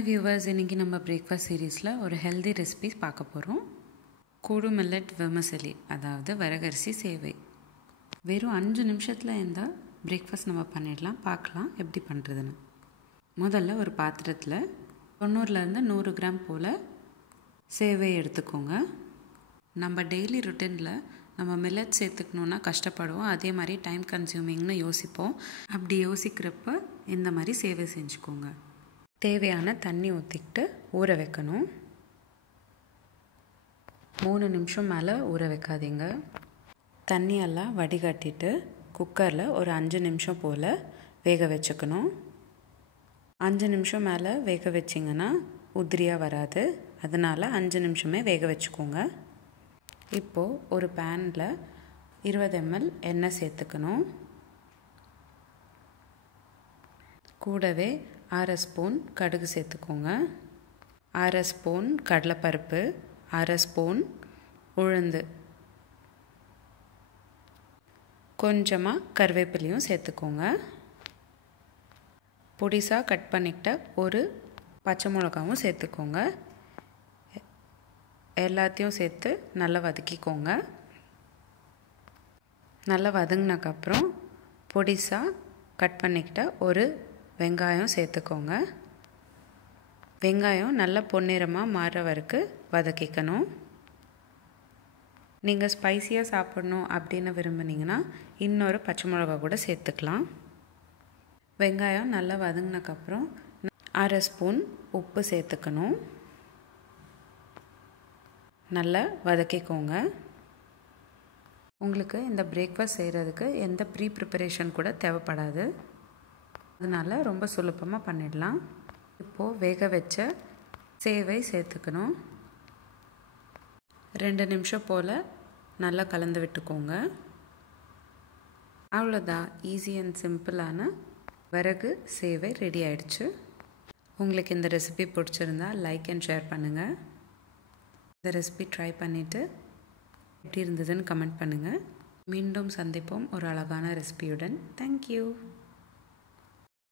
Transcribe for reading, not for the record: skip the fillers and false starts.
Hi viewers, இன்றைக்கி நம்ம breakfast சீரீஸில் ஒரு ஹெல்தி ரெசிபிஸ் பார்க்க போகிறோம். கூடு மில்லட் வெர்மிசெலி, அதாவது வரகரிசி சேவை. வெறும் 5 நிமிஷத்தில் இந்த பிரேக்ஃபாஸ்ட் நம்ம பண்ணிடலாம். பார்க்கலாம் எப்படி பண்ணுறதுன்னு. முதல்ல ஒரு பாத்திரத்தில் 90லேருந்து 100 கிராம் போல் சேவை எடுத்துக்கோங்க. நம்ம டெய்லி ருட்டீனில் நம்ம மில்லட் சேர்த்துக்கணுன்னா கஷ்டப்படுவோம், அதே மாதிரி டைம் கன்சியூமிங்னு யோசிப்போம். அப்படி யோசிக்கிறப்ப இந்த மாதிரி சேவை செஞ்சுக்கோங்க. தேவையான தண்ணி ஊற்றிக்கிட்டு ஊற வைக்கணும். 3 நிமிஷம் மேலே ஊற வைக்காதீங்க. தண்ணியெல்லாம் வடிகட்டிட்டு குக்கரில் ஒரு 5 நிமிஷம் போல் வேக வச்சுக்கணும். 5 நிமிஷம் மேலே வேக வச்சிங்கன்னா உதிரியாக வராது, அதனால் 5 நிமிஷமே வேக வச்சுக்கோங்க. இப்போது ஒரு பேனில் 20 ml எண்ணெய் சேர்த்துக்கணும். கூடவே 1/2 ஸ்பூன் கடுகு சேர்த்துக்கோங்க, 1/2 ஸ்பூன் கடலைப்பருப்பு, 1/2 ஸ்பூன் உளுந்து, கொஞ்சமாக கருவேப்பிலையும் சேர்த்துக்கோங்க. பொடிசாக கட் பண்ணிக்கிட்ட ஒரு பச்சை மிளகாவும் சேர்த்துக்கோங்க. எல்லாத்தையும் சேர்த்து நல்லா வதக்கிக்கோங்க. நல்லா வதங்கினக்கப்புறம் பொடிசாக கட் பண்ணிக்கிட்ட ஒரு வெங்காயம் சேர்த்துக்கோங்க. வெங்காயம் நல்லா பொன்னிறமாக மாறுற வரைக்கும் வதக்கிக்கணும். நீங்கள் ஸ்பைஸியாக சாப்பிடணும் அப்படின்னு விரும்புனீங்கன்னா இன்னொரு பச்சை மிளகா கூட சேர்த்துக்கலாம். வெங்காயம் நல்லா வதங்கினக்கப்புறம் 1/2 ஸ்பூன் உப்பு சேர்த்துக்கணும். நல்லா வதக்கிக்கோங்க. உங்களுக்கு இந்த பிரேக்ஃபாஸ்ட் செய்கிறதுக்கு எந்த ப்ரிப்பரேஷன் கூட தேவைப்படாது, அதனால் ரொம்ப சுலபமாக பண்ணிடலாம். இப்போது வேக வச்ச சேவை சேர்த்துக்கணும். 2 நிமிஷம் போல் நல்லா கலந்து விட்டுக்கோங்க. அவ்வளோதான், ஈஸி அண்ட் சிம்பிளான வரகு சேவை ரெடி ஆயிடுச்சு. உங்களுக்கு இந்த ரெசிபி பிடிச்சிருந்தா லைக் அண்ட் ஷேர் பண்ணுங்கள். இந்த ரெசிபி ட்ரை பண்ணிவிட்டு எப்படி இருந்ததுன்னு கமெண்ட் பண்ணுங்கள். மீண்டும் சந்திப்போம் ஒரு அழகான ரெசிபியுடன். தேங்க்யூ.